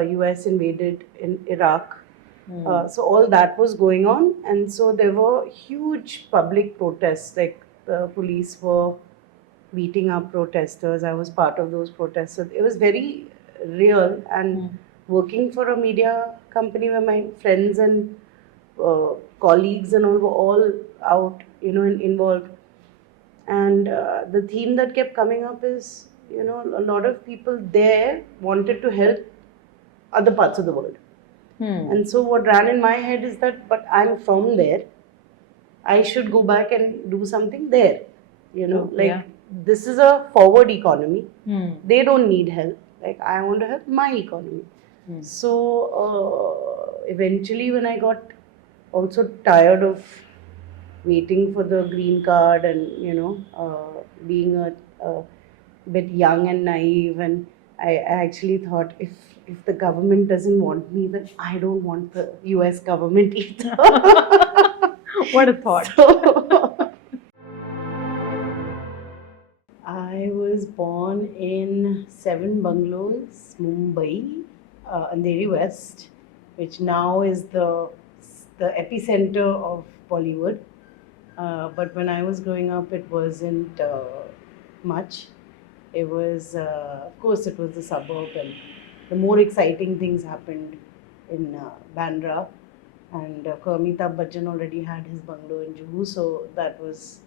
US invaded in Iraq. So all that was going on, and so there were huge public protests. Like the police were beating up protesters. I was part of those protests. So it was very real. And working for a media company where my friends and colleagues and all were all out, involved. And the theme that kept coming up is, a lot of people there wanted to help other parts of the world. And so what ran in my head is that, but I'm from there. I should go back and do something there. This is a forward economy. They don't need help. Like, I want to help my economy. So eventually, when I got also tired of waiting for the green card and, being a bit young and naive, and I actually thought, if the government doesn't want me, then I don't want the US government either. What a thought. So, I was born in 7 Bungalows, Mumbai, Andheri West, which now is the epicenter of Bollywood. But when I was growing up, it wasn't much. It was, of course, it was the suburb, and the more exciting things happened in Bandra. And Amitabh Bachchan already had his bungalow in Juhu, so that was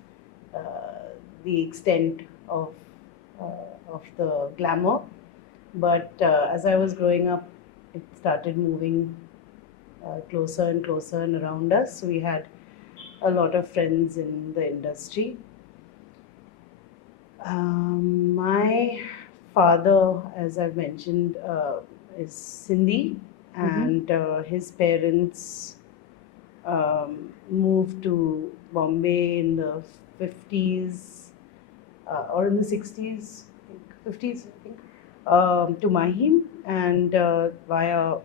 the extent of the glamour. But as I was growing up, it started moving closer and closer and around us. So we had a lot of friends in the industry. My father, as I've mentioned, is Sindhi, and his parents moved to Bombay in the 50s or in the 60s, 50s, I think, to Mahim, and via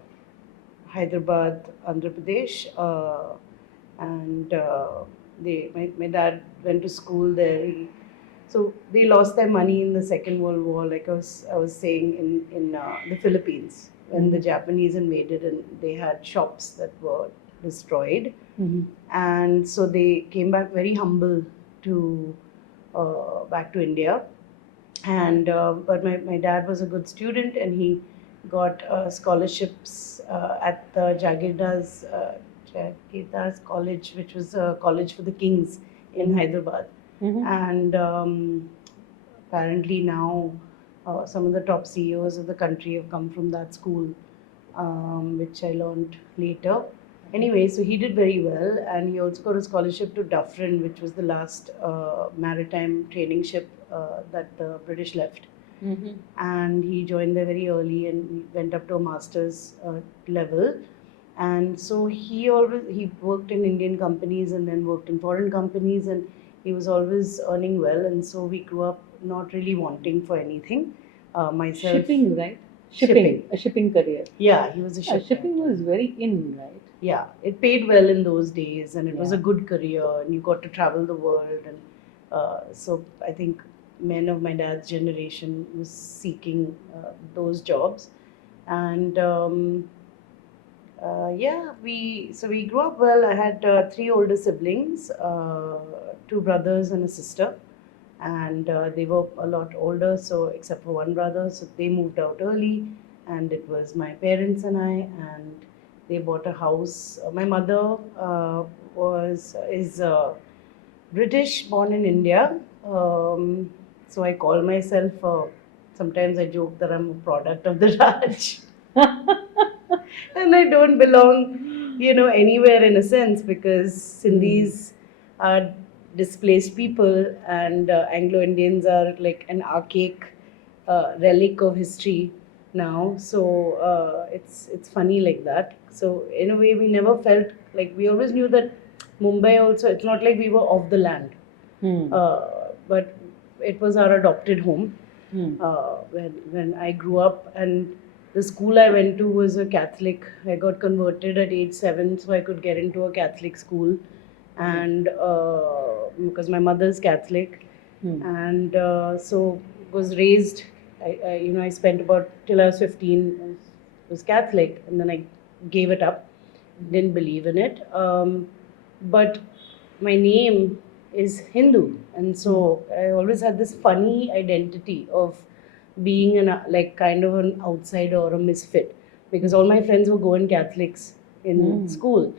Hyderabad, Andhra Pradesh, and my dad went to school there. So they lost their money in the Second World War, like I was saying, in the Philippines, when the Japanese invaded, and they had shops that were destroyed. And so they came back very humble to back to India. And but my dad was a good student, and he got scholarships at the Jagirdars College, which was a college for the kings in Hyderabad. And apparently now some of the top CEOs of the country have come from that school, which I learned later. Anyway, so he did very well, and he also got a scholarship to Dufferin, which was the last maritime training ship that the British left. And he joined there very early, and he went up to a master's level. And so he worked in Indian companies and then worked in foreign companies, and he was always earning well. And so we grew up not really wanting for anything. Myself, shipping, right? Shipping, a shipping career. Yeah, he was a shipper. Shipping was very in, right? Yeah, it paid well in those days, and it was a good career, and you got to travel the world. And so I think men of my dad's generation was seeking those jobs. And we grew up well. I had 3 older siblings, 2 brothers and a sister, and they were a lot older, so except for one brother, so they moved out early, and it was my parents and I, and they bought a house. My mother is British, born in India, so I call myself, sometimes I joke that I'm a product of the Raj. And I don't belong, anywhere in a sense, because Sindhis are displaced people, and Anglo-Indians are like an archaic relic of history now. So it's funny like that. So in a way, we never felt like, we always knew that Mumbai also, it's not like we were off the land, but it was our adopted home. When I grew up, and the school I went to was a Catholic. I got converted at age 7, so I could get into a Catholic school, and because my mother's Catholic, and so was raised. I spent about till I was 15, was Catholic, and then I gave it up. Didn't believe in it. But my name is Hindu, and so I always had this funny identity of being like kind of an outsider or a misfit, because all my friends were going Catholics in school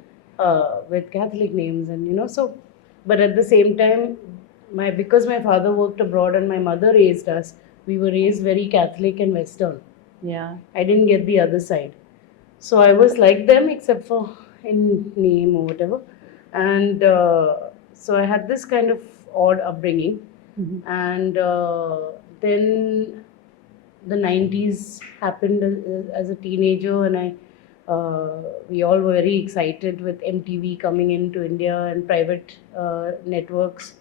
with Catholic names, and so. But at the same time, because my father worked abroad and my mother raised us, we were raised very Catholic and Western. Yeah. I didn't get the other side. So I was like them, except for in name or whatever. And so I had this kind of odd upbringing. And then the 90s happened as a teenager, and we all were very excited with MTV coming into India and private networks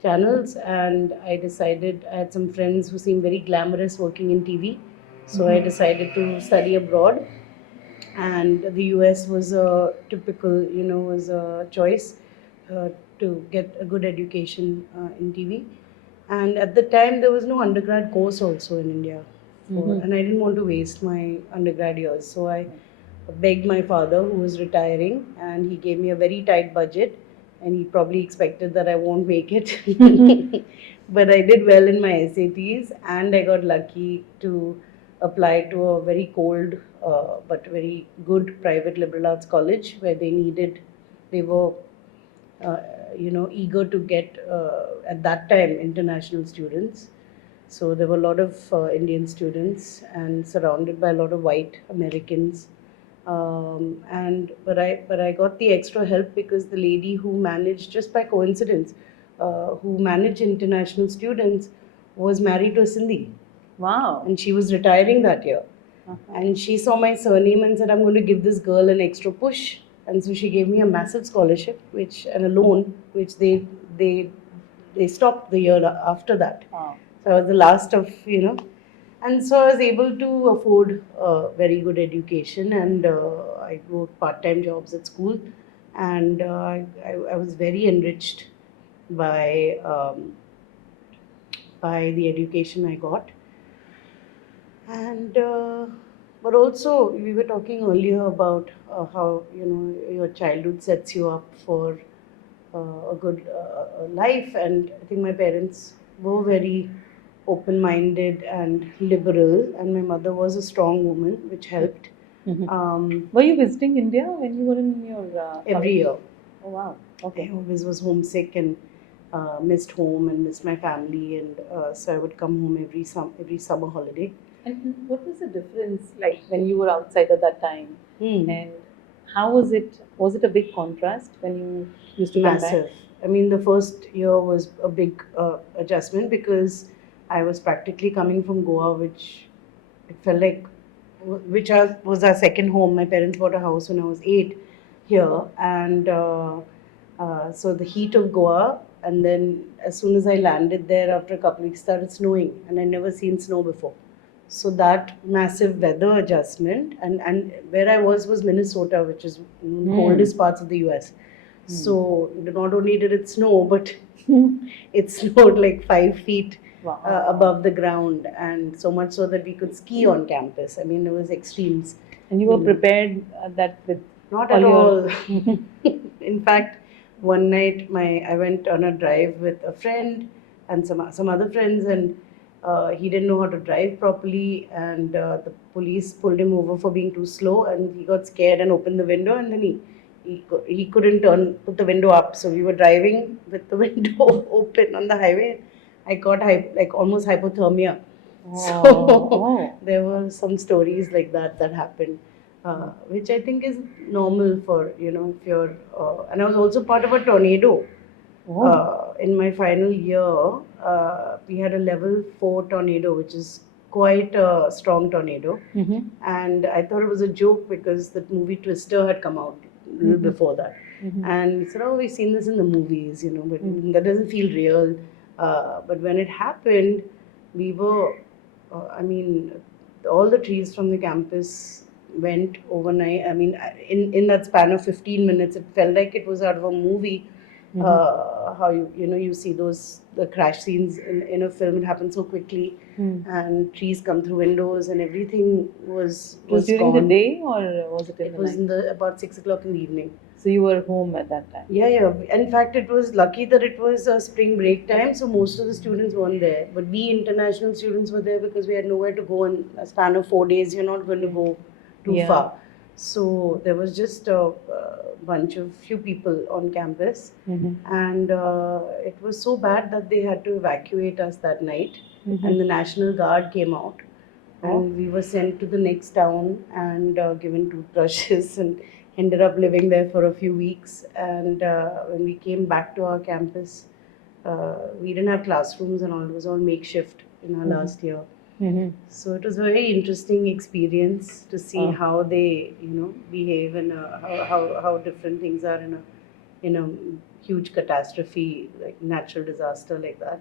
channels. And I decided, I had some friends who seemed very glamorous working in TV. So I decided to study abroad, and the US was a typical, was a choice to get a good education in TV. And at the time, there was no undergrad course also in India, and I didn't want to waste my undergrad years. So I begged my father, who was retiring, and he gave me a very tight budget, and he probably expected that I won't make it. But I did well in my SATs, and I got lucky to apply to a very cold but very good private liberal arts college, where they were eager to get at that time international students. So there were a lot of Indian students and surrounded by a lot of white Americans. And but I got the extra help because the lady who managed, just by coincidence, who managed international students, was married to a Sindhi, Wow. and she was retiring that year. And she saw my surname and said, I'm going to give this girl an extra push. And so she gave me a massive scholarship, and a loan, which they stopped the year after that. Wow. So I was the last of, and so I was able to afford a very good education, and I worked part-time jobs at school, and I was very enriched by the education I got. And but also, we were talking earlier about how your childhood sets you up for a good life, and I think my parents were very open-minded and liberal, and my mother was a strong woman, which helped. Were you visiting India when you were in your Every college? year. Oh wow. Okay. I always was homesick and missed home and missed my family, and so I would come home every summer holiday. And what was the difference like when you were outside at that time? And how was it? Was it a big contrast when you used to come back? Massive. I mean, the first year was a big adjustment, because I was practically coming from Goa, which it felt like, was our second home. My parents bought a house when I was 8 here, and so the heat of Goa, and then as soon as I landed there, after a couple of weeks, started snowing, and I'd never seen snow before. So that massive weather adjustment, and where I was Minnesota, which is the coldest parts of the US. So not only did it snow, but it snowed like 5 feet Wow. above the ground, and so much so that we could ski on campus. I mean, it was extremes. And you were prepared that with Not all at your- all. In fact, one night I went on a drive with a friend and some other friends, and he didn't know how to drive properly, and the police pulled him over for being too slow, and he got scared and opened the window, and then he couldn't put the window up. So we were driving with the window open on the highway. I got almost hypothermia. So Oh. there were some stories like that happened, which I think is normal for, if you're, and I was also part of a tornado. In my final year, we had a level 4 tornado, which is quite a strong tornado. And I thought it was a joke because the movie Twister had come out a little before that. And he said, oh, we've seen this in the movies, but that doesn't feel real. But when it happened, we were, all the trees from the campus went overnight. I mean, in that span of 15 minutes, it felt like it was out of a movie. How you see the crash scenes in a film. It happens so quickly, and trees come through windows, and everything was It was during the gone. day or was it in It the was night? about 6 o'clock in the evening. So you were home at that time. Yeah, yeah. In fact, it was lucky that it was spring break time, so most of the students weren't there. But we international students were there because we had nowhere to go in a span of 4 days. You're not going to go too Yeah. far. So there was just a bunch of few people on campus, and it was so bad that they had to evacuate us that night. And the National Guard came out, and we were sent to the next town and given toothbrushes and ended up living there for a few weeks. And when we came back to our campus, we didn't have classrooms and all. It was all makeshift in our last year. So it was a very interesting experience to see how they, behave, and how different things are in a huge catastrophe, like natural disaster like that.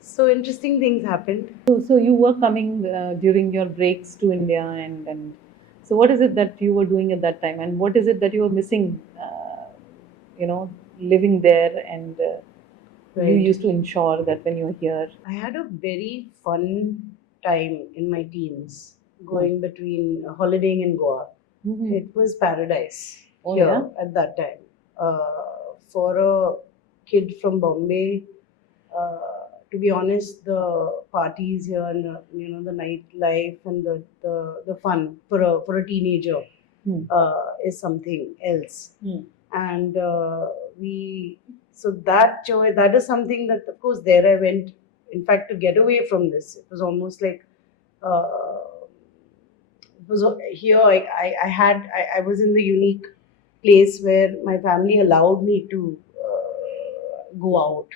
So interesting things happened. So you were coming during your breaks to India, and so what is it that you were doing at that time, and what is it that you were missing? Living there, and you Right. used to ensure that when you're here. I had a very fun time in my teens, going between holidaying in Goa. It was paradise Oh, here yeah? at that time. For a kid from Bombay, to be honest, the parties here and the nightlife and the fun for a teenager is something else. And we so that joy, that is something that, of course, there I went, in fact, to get away from this. It was almost like uh, it was here. I was in the unique place where my family allowed me to go out.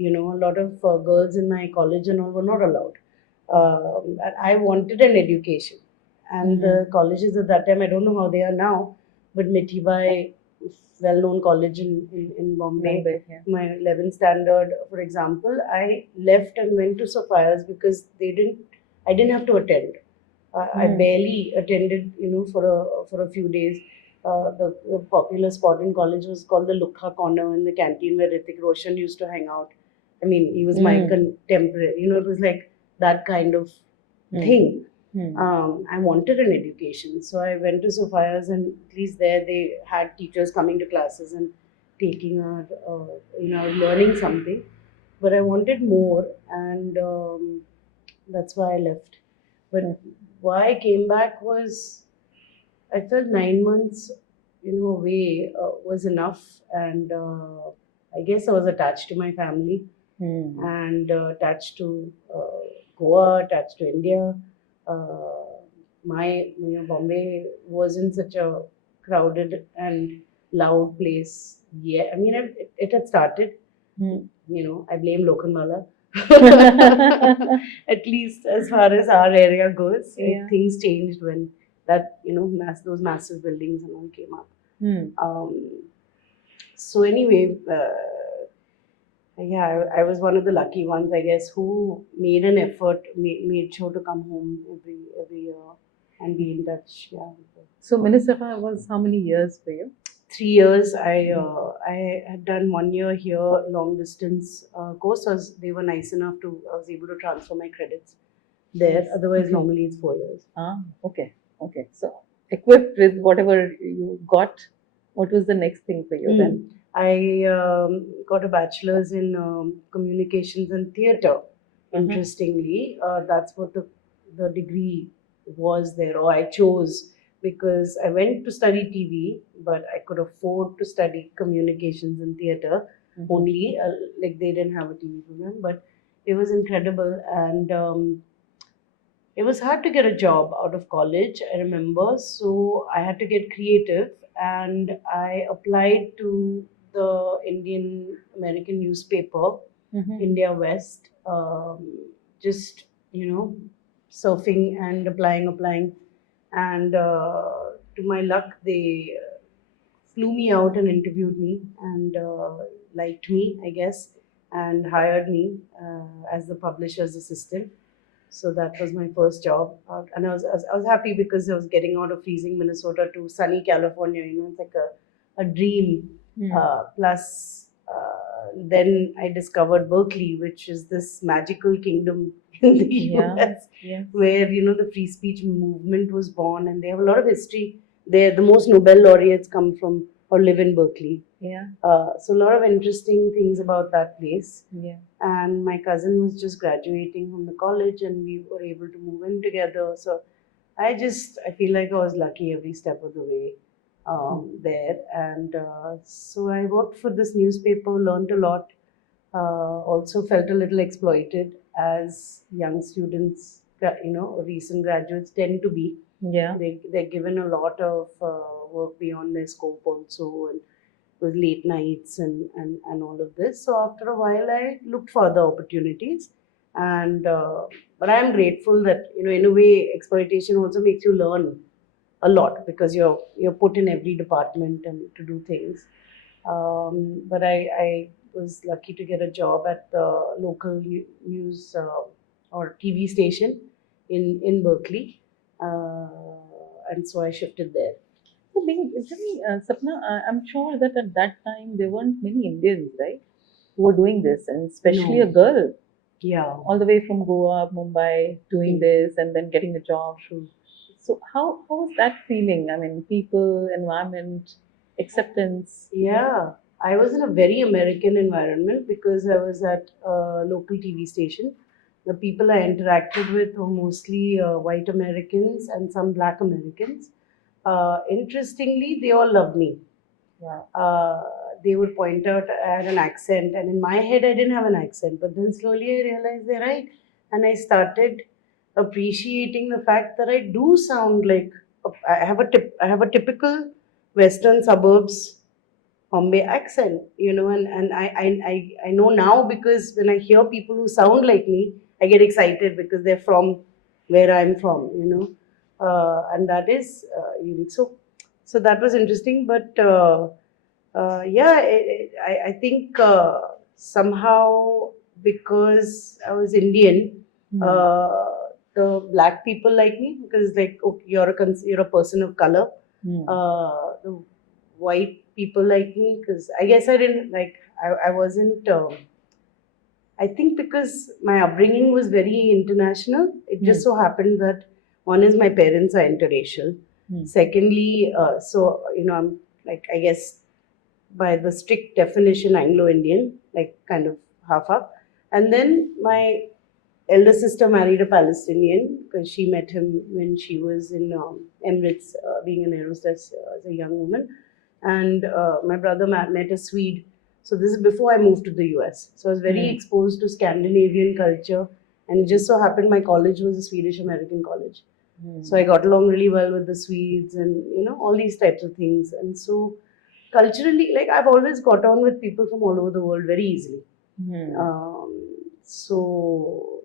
A lot of girls in my college and all were not allowed. And I wanted an education, and the colleges at that time, I don't know how they are now, but Mithibai, well-known college in Bombay, Bombay, yeah. my 11th standard, for example, I left and went to Sapphires because I didn't have to attend. I barely attended, for a few days. The popular spot in college was called the Lukha Corner, in the canteen where Hrithik Roshan used to hang out. I mean, he was my contemporary. It was like that kind of thing. I wanted an education, so I went to Sophia's, and at least there they had teachers coming to classes and taking our, learning something. But I wanted more, and that's why I left. But why I came back was I felt 9 months, away was enough, and I guess I was attached to my family and attached to Goa, attached to India. Uh, Bombay wasn't such a crowded and loud place yet. I mean, it had started. I blame Lokanwala. At least as far as our area goes, Yeah. things changed when those massive buildings and all came up. So anyway, yeah, I was one of the lucky ones, I guess, who made an effort, made sure to come home every year and be in touch. Yeah. So Minnesota was how many years for you? 3 years. I had done 1 year here, long distance course. They were nice enough to I was able to transfer my credits there. Otherwise, normally it's 4 years. Okay. So equipped with whatever you got, what was the next thing for you then? I got a bachelor's in communications and theatre. Interestingly, that's what the degree was there, or I chose, because I went to study TV, but I could afford to study communications and theatre only. Like they didn't have a TV program, but it was incredible, and it was hard to get a job out of college, I remember. So I had to get creative, and I applied to the Indian American newspaper, India West, just, surfing and applying. And to my luck, they flew me out and interviewed me and liked me, I guess, and hired me as the publisher's assistant. So that was my first job, and I was happy because I was getting out of freezing Minnesota to sunny California. It's like a dream. Plus, then I discovered Berkeley, which is this magical kingdom in the Yeah. US, Yes. where the free speech movement was born, and they have a lot of history. There, the most Nobel laureates come from or live in Berkeley. Yeah. So a lot of interesting things about that place. Yeah. And my cousin was just graduating from the college, and we were able to move in together. So I feel like I was lucky every step of the way there. And so I worked for this newspaper, learned a lot, also felt a little exploited as young students, recent graduates tend to be. Yeah. They're given a lot of work beyond their scope also, and with late nights and all of this. So after a while, I looked for other opportunities, and but I am grateful that in a way exploitation also makes you learn a lot because you're put in every department and to do things. But I was lucky to get a job at the local news or TV station in Berkeley, and so I shifted there. So, tell me, Sapna, I'm sure that at that time there weren't many Indians, right, who were doing this, and especially No. a girl, Yeah. all the way from Goa, Mumbai, doing this and then getting a job. So, how was that feeling? I mean, people, environment, acceptance. Yeah, I was in a very American environment because I was at a local TV station. The people I interacted with were mostly white Americans and some black Americans. Interestingly, they all loved me. Yeah. They would point out I had an accent, and in my head, I didn't have an accent. But then slowly I realized they're right, and I started appreciating the fact that I do sound like I have a typical Western suburbs Bombay accent, and I know now because when I hear people who sound like me, I get excited because they're from where I'm from, and that is unique. So that was interesting, but yeah, I think somehow because I was Indian, the black people like me because like okay, you're a person of color. The white people like me because I guess I didn't like I wasn't. I think because my upbringing was very international, it just so happened that one is my parents are interracial. Secondly, so I'm like I guess by the strict definition Anglo-Indian, like kind of half half. And then my elder sister married a Palestinian because she met him when she was in Emirates, being an aerostess as a young woman. And my brother met a Swede. So this is before I moved to the US. So I was very exposed to Scandinavian culture. And it just so happened my college was a Swedish American college. So I got along really well with the Swedes and, all these types of things. And so culturally, like I've always got on with people from all over the world very easily. So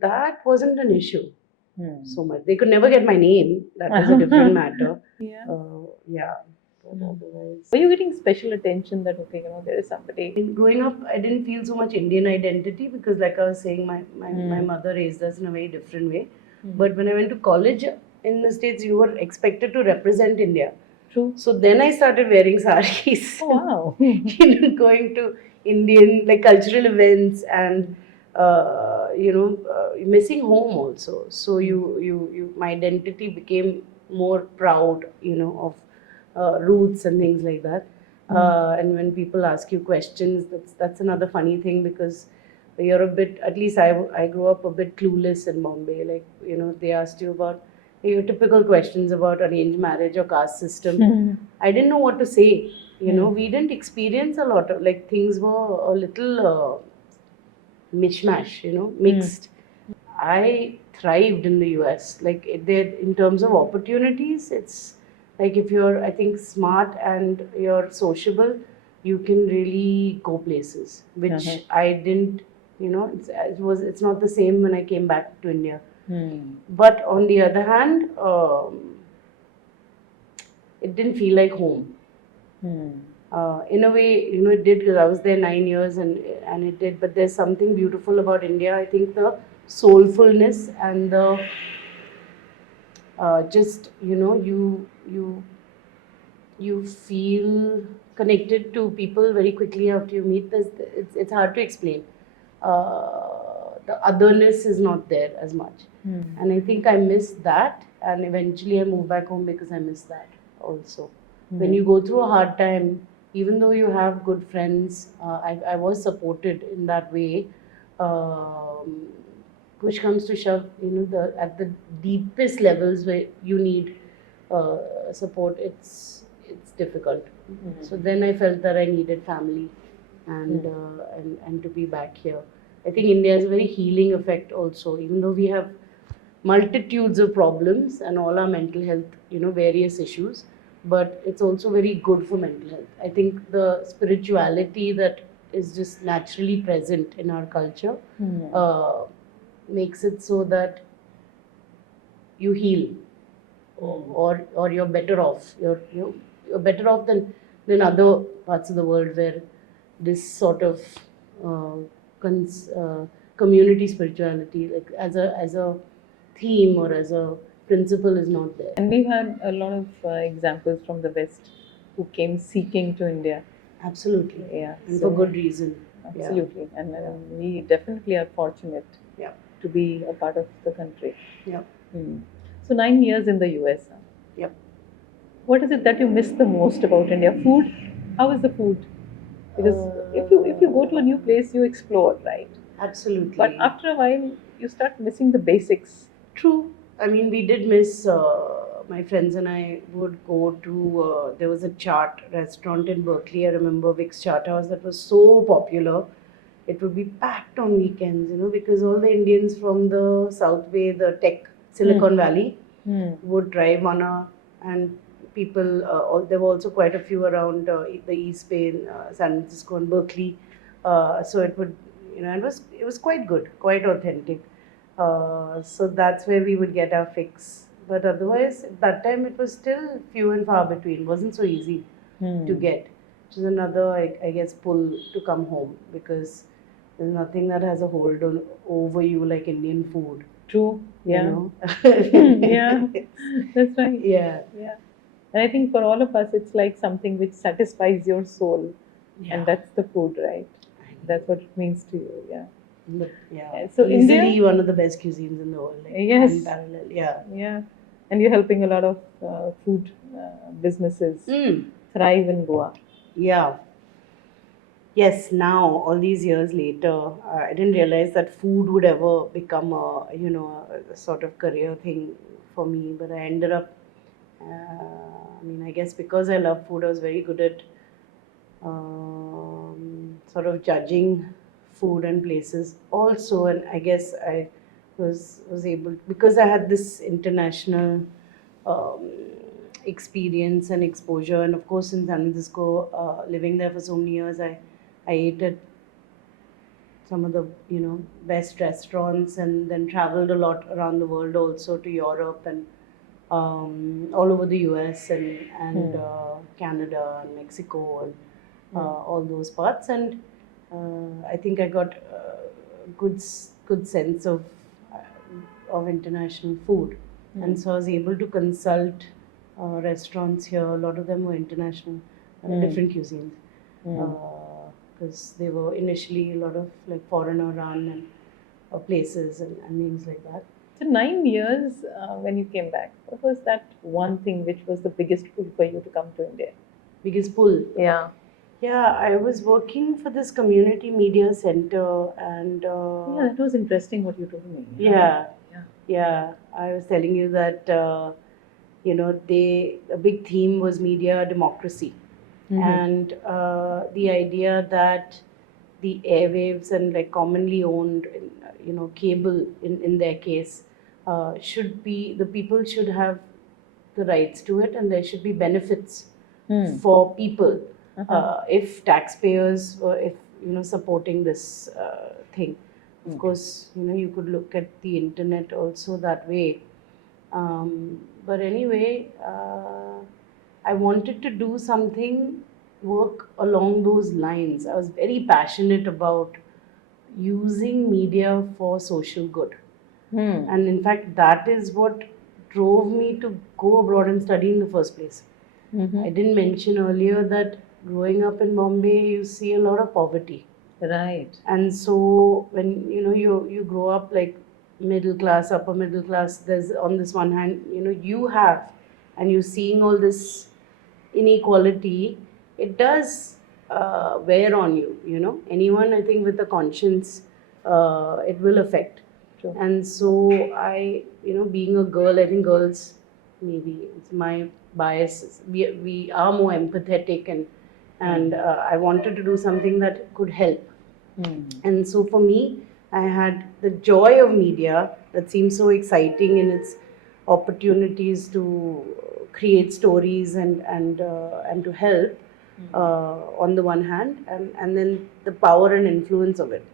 that wasn't an issue so much. They could never get my name. That was a different matter. Yeah. Yeah. But otherwise, Were you getting special attention that okay, there is somebody? growing up, I didn't feel so much Indian identity because, like I was saying, my mother raised us in a very different way. But when I went to college in the States, you were expected to represent India. True. So then I started wearing saris. Oh, wow. Going to Indian like cultural events and missing home also. So my identity became more proud, of roots and things like that. And when people ask you questions, that's another funny thing because you're a bit. At least I grew up a bit clueless in Bombay. Like they asked you about your typical questions about arranged marriage or caste system. I didn't know what to say. We didn't experience a lot of like things were a little mishmash. Mixed. I thrived in the US. Like in terms of opportunities, it's like if you're, I think, smart and you're sociable, you can really go places, which I didn't. It's not the same when I came back to India. But on the other hand, it didn't feel like home. In a way, it did because I was there 9 years and it did. But there's something beautiful about India. I think the soulfulness and the just you feel connected to people very quickly after you meet. It's hard to explain. The otherness is not there as much. And I think I missed that. And eventually I moved back home because I missed that also. When you go through a hard time, even though you have good friends, I was supported in that way. Um, push comes to shove, at the deepest levels where you need support, it's difficult. So then I felt that I needed family and to be back here. I think India has a very healing effect also, even though we have multitudes of problems and all our mental health, various issues, but it's also very good for mental health. I think the spirituality that is just naturally present in our culture uh, makes it so that you heal, or you're better off. You're better off than other parts of the world where this sort of uh, community spirituality, like as a theme or as a principle, is not there. And we've had a lot of examples from the West who came seeking to India. Absolutely. Yeah, And so for good reason. absolutely, and we definitely are fortunate Yeah. to be a part of the country. Yeah. So 9 years in the US. Huh? Yep. What is it that you miss the most about India? Food? How is the food? Because if you go to a new place, you explore, right? Absolutely. But after a while, you start missing the basics. True. I mean, we did miss. My friends and I would go to. There was a chaat restaurant in Berkeley. I remember Vic's Chaat House that was so popular. It would be packed on weekends, because all the Indians from the South Bay, the tech Silicon Valley, would drive on and people. There were also quite a few around the East Bay, San Francisco, and Berkeley. So it would, it was quite good, quite authentic. So that's where we would get our fix. But otherwise, at that time it was still few and far between. It wasn't so easy to get. Which is another, I guess, pull to come home, because there's nothing that has a hold over you like Indian food. True. Yeah. Yeah. That's right. Yeah. Yeah. And I think for all of us, it's like something which satisfies your soul, and that's the food, right? That's what it means to you. Yeah. Yeah. So easily India, one of the best cuisines in the world. Like, yes. unparalleled. Yeah. Yeah. And you're helping a lot of food businesses thrive in Goa. Yeah. Yes, now all these years later, I didn't realize that food would ever become a sort of career thing for me. But I ended up, I mean, I guess because I love food, I was very good at sort of judging food and places also. And I guess I was able, because I had this international um, experience and exposure, and of course in San Francisco, living there for so many years, I ate at some of the best restaurants, and then traveled a lot around the world, also to Europe and all over the US and Canada and Mexico and all those parts. And I think I got a good sense of international food, and so I was able to consult restaurants here. A lot of them were international, different cuisines. Because they were initially a lot of like foreigner run and places and things like that. So 9 years when you came back, what was that one thing which was the biggest pull for you to come to India? Biggest pull? Yeah. Yeah, I was working for this community media center, and yeah, that was interesting what you told me. Yeah. I was telling you that a big theme was media democracy. And the idea that the airwaves and like commonly owned, cable in their case, should be, the people should have the rights to it, and there should be benefits for people if taxpayers or if supporting this thing. Of course, you could look at the internet also that way. But anyway, I wanted to do something, work along those lines. I was very passionate about using media for social good. And in fact, that is what drove me to go abroad and study in the first place. I didn't mention earlier that growing up in Bombay, you see a lot of poverty. Right. And so when you grow up like middle class, upper middle class, there's on this one hand, you have, and you're seeing all this inequality, it does wear on you. Anyone, I think, with a conscience, it will affect. True. And so being a girl, I think girls, maybe it's my bias, we are more empathetic, and I wanted to do something that could help. And so for me, I had the joy of media that seems so exciting in its opportunities to create stories and to help on the one hand, and then the power and influence of it.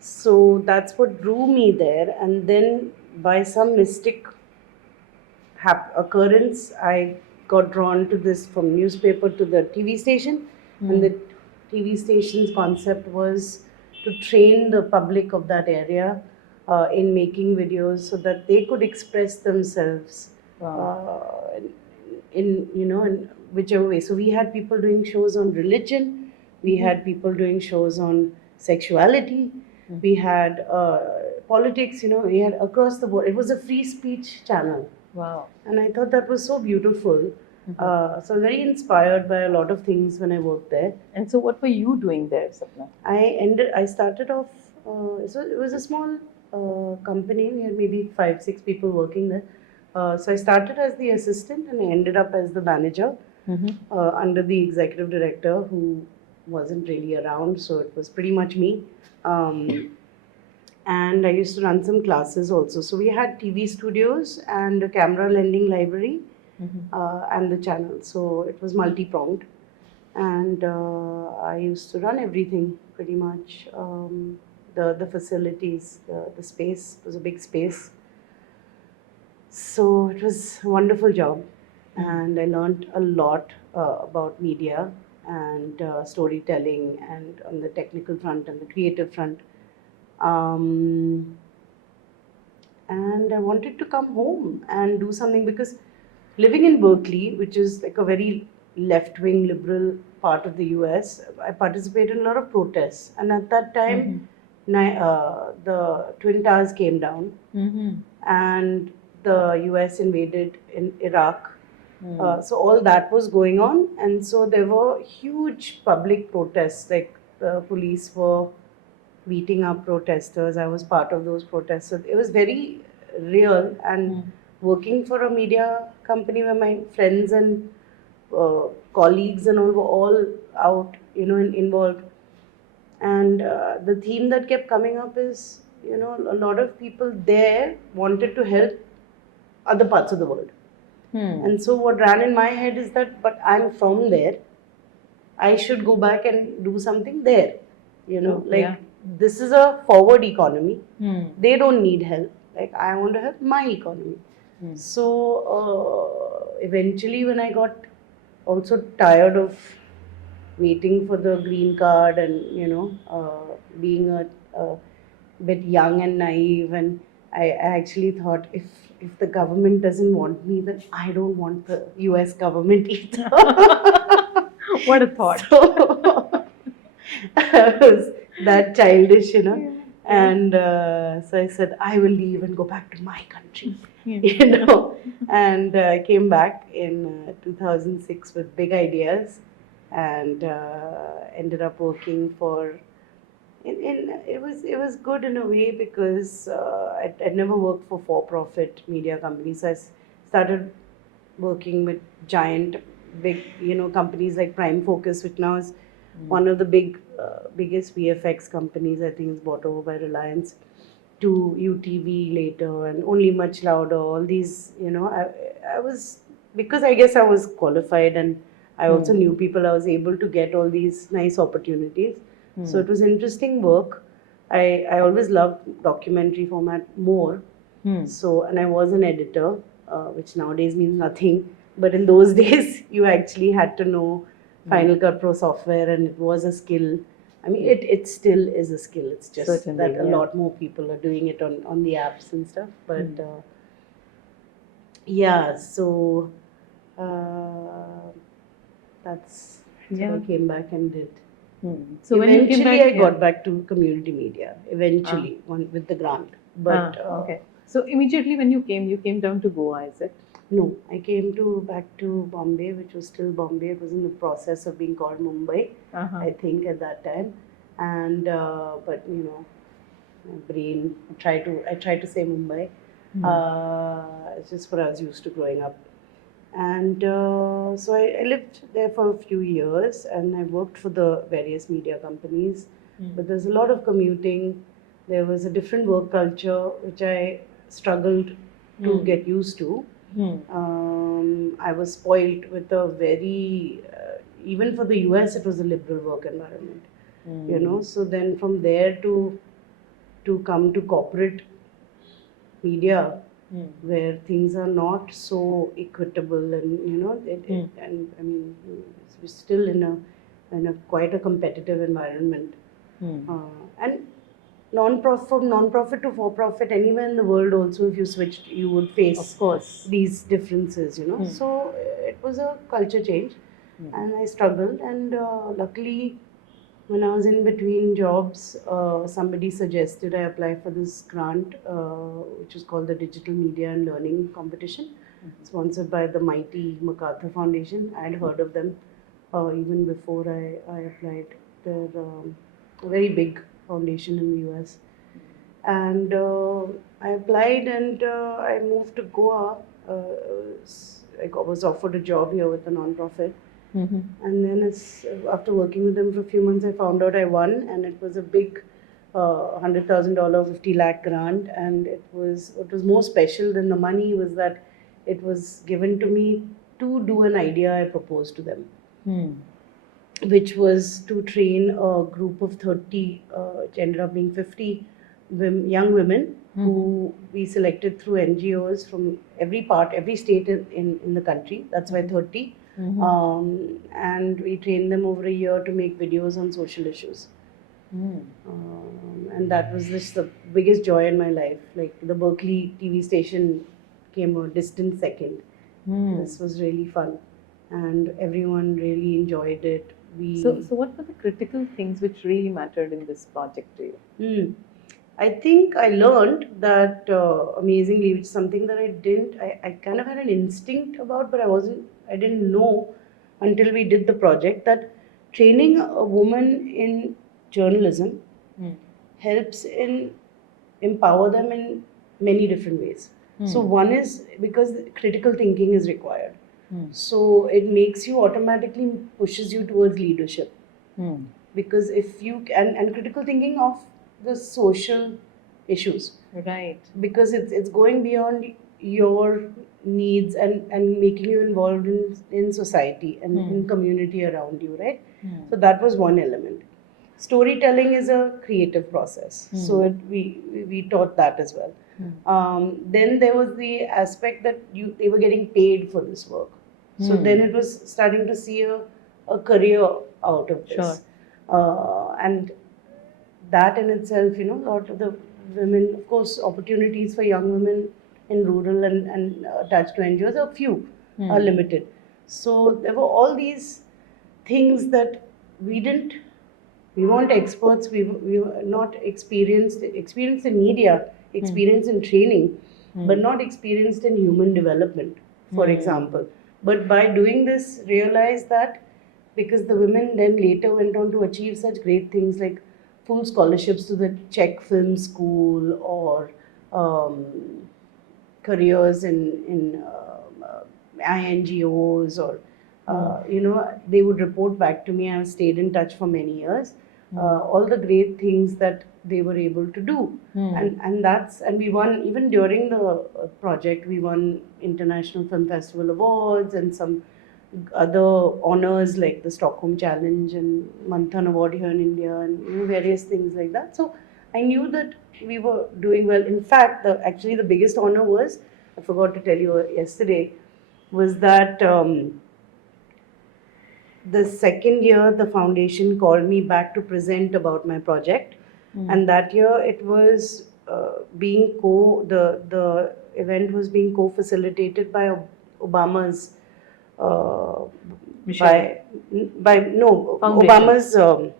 So that's what drew me there. And then by some mystic occurrence, I got drawn to this from newspaper to the TV station. And the TV station's concept was to train the public of that area in making videos so that they could express themselves in whichever way. So we had people doing shows on religion, we had people doing shows on sexuality, we had politics, we had across the board. It was a free speech channel. Wow. And I thought that was so beautiful. So very inspired by a lot of things when I worked there. And so what were you doing there, Sapna? I started off, so it was a small company. We had maybe 5-6 people working there. So I started as the assistant and I ended up as the manager under the executive director, who wasn't really around. So it was pretty much me. And I used to run some classes also. So we had TV studios and a camera lending library and the channel. So it was multi-pronged. And I used to run everything pretty much. The facilities, the space was a big space. So it was a wonderful job. And I learned a lot about media and storytelling, and on the technical front and the creative front. And I wanted to come home and do something, because living in Berkeley, which is like a very left-wing liberal part of the US, I participated in a lot of protests. And at that time, the Twin Towers came down and the US invaded in Iraq. So all that was going on, and so there were huge public protests, like the police were beating up protesters. I was part of those protests. So it was very real. And working for a media company where my friends and colleagues and all were all out, involved. And the theme that kept coming up is, a lot of people there wanted to help other parts of the world. And so what ran in my head is that, but I'm from there, I should go back and do something there. This is a forward economy. They don't need help. Like, I want to help my economy. So eventually, when I got also tired of waiting for the green card and being a bit young and naive, and I actually thought, if the government doesn't want me, then I don't want the US government either. What a thought. So I was that childish, and so I said, I will leave and go back to my country. And I came back in 2006 with big ideas, and ended up working for. It was good in a way, because I'd never worked for for-profit media companies. So I started working with giant, big, companies like Prime Focus, which now is one of the biggest VFX companies. I think it's bought over by Reliance, to UTV later, and Only Much Louder. All these, I was, because I guess I was qualified and I also knew people, I was able to get all these nice opportunities. So it was interesting work. I always loved documentary format more. So, and I was an editor, which nowadays means nothing. But in those days, you actually had to know Final Cut Pro software, and it was a skill. I mean, it still is a skill. It's just Certainly, that a lot more people are doing it on the apps and stuff. But yeah, so that's So Yeah. I came back and did. So when you came Eventually, back, I got back to community media. Eventually, with the grant. But okay. So immediately when you came down to Goa, is it? no, I came back to Bombay, which was still Bombay. It was in the process of being called Mumbai, I think, at that time. And but my brain. I try to say Mumbai. It's just what I was used to growing up. And so I lived there for a few years, and I worked for the various media companies. But there's a lot of commuting. There was a different work culture which I struggled to get used to. I was spoiled with a very, even for the US, it was a liberal work environment. So then from there to come to corporate media, where things are not so equitable, and and I mean, we're still in a quite a competitive environment. And non-profit, from non-profit to for-profit, anywhere in the world also, if you switched, you would face, Of course, these differences. So it was a culture change, and I struggled. And luckily, when I was in between jobs, somebody suggested I apply for this grant, which is called the Digital Media and Learning Competition, sponsored by the mighty MacArthur Foundation. I had heard of them even before I applied. They're a very big foundation in the US. And I applied, and I moved to Goa. I was offered a job here with a non-profit. And then after working with them for a few months, I found out I won, and it was a big $100,000, 50 lakh grant. And what was more special than the money was that it was given to me to do an idea I proposed to them, which was to train a group of 30, it ended up being 50 young women who we selected through NGOs from every state in the country. That's why 30. And we trained them over a year to make videos on social issues. And that was just the biggest joy in my life. Like, the Berkeley TV station came a distant second. This was really fun, and everyone really enjoyed it. So what were the critical things which really mattered in this project to you? I think I learned that amazingly, which is something that I kind of had an instinct about, but I didn't know until we did the project, that training a woman in journalism helps in empower them in many different ways. So one is because critical thinking is required. So it makes you automatically pushes you towards leadership. Because if you and critical thinking of the social issues, Right. because it's going beyond your needs, and making you involved in society and in community around you, right? So that was one element. Storytelling is a creative process, so we taught that as well. Then there was the aspect that they were getting paid for this work, so then it was starting to see a career out of this. And that in itself, a lot of the women, of course, opportunities for young women in rural and attached to NGOs are few, are limited. So there were all these things that we weren't experts, we were not experienced in media, experienced in training, but not experienced in human development, for example. But by doing this, realized that, because the women then later went on to achieve such great things like full scholarships to the Czech Film School, or careers in INGOs, or they would report back to me. I stayed in touch for many years. All the great things that they were able to do, and we won, even during the project, we won International Film Festival awards and some other honors like the Stockholm Challenge and Manthan Award here in India, and various things like that. So I knew that we were doing well. In fact, actually the biggest honor was, I forgot to tell you yesterday, was that the second year the foundation called me back to present about my project. And that year it was the event was being co-facilitated by Obama's uh, Michelle. by no Foundation. Obama's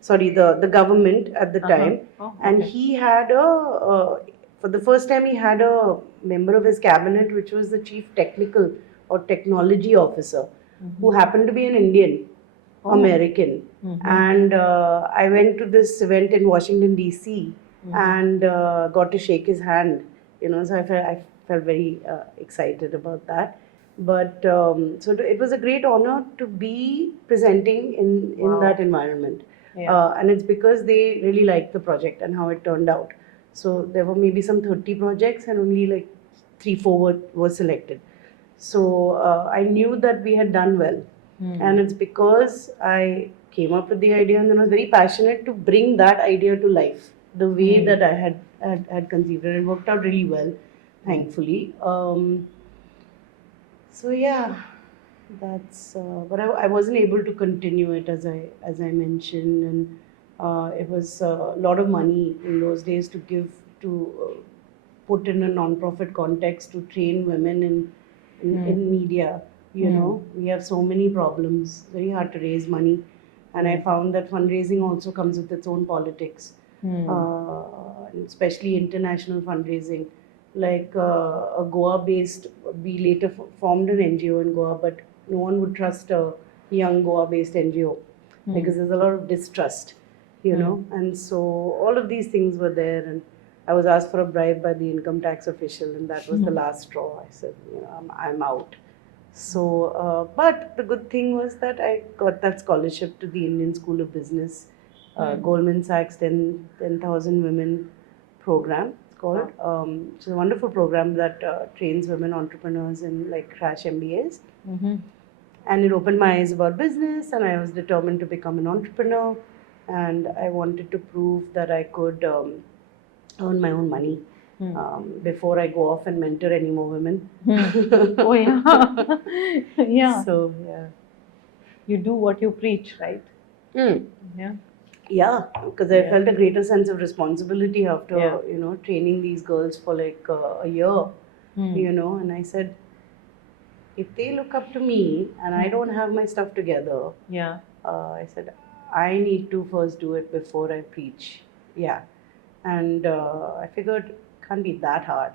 sorry, the government at the time, Oh, and okay. he had for the first time he had a member of his cabinet which was the chief technical or technology officer, who happened to be an Indian Oh. American. And I went to this event in Washington D.C. and got to shake his hand. So I felt very excited about that. But it was a great honor to be presenting in Wow. that environment. Yeah. And it's because they really liked the project and how it turned out. So there were maybe some 30 projects and only like 3-4 were selected. So I knew that we had done well. And it's because I came up with the idea and then I was very passionate to bring that idea to life the way that I had conceived it. It worked out really well, thankfully. So yeah, that's. But I wasn't able to continue it as I mentioned, and it was a lot of money in those days to give to put in a non-profit context to train women in media. We have so many problems. Very hard to raise money, and I found that fundraising also comes with its own politics, especially international fundraising. Like a Goa-based, we later formed an NGO in Goa, but no one would trust a young Goa-based NGO because there's a lot of distrust. And so all of these things were there, and I was asked for a bribe by the income tax official, and that was the last straw. I said, I'm out. So, but the good thing was that I got that scholarship to the Indian School of Business, Goldman Sachs 10,000 Women program. It's called. It's a wonderful program that trains women entrepreneurs in like crash MBAs. And it opened my eyes about business, and I was determined to become an entrepreneur. And I wanted to prove that I could earn my own money before I go off and mentor any more women. Oh yeah. Yeah. So yeah. You do what you preach, right? Mm. Yeah. Yeah, because I felt a greater sense of responsibility after Yeah. training these girls for like a year. And I said, if they look up to me and I don't have my stuff together, Yeah. I said, I need to first do it before I preach. Yeah. And I figured it can't be that hard.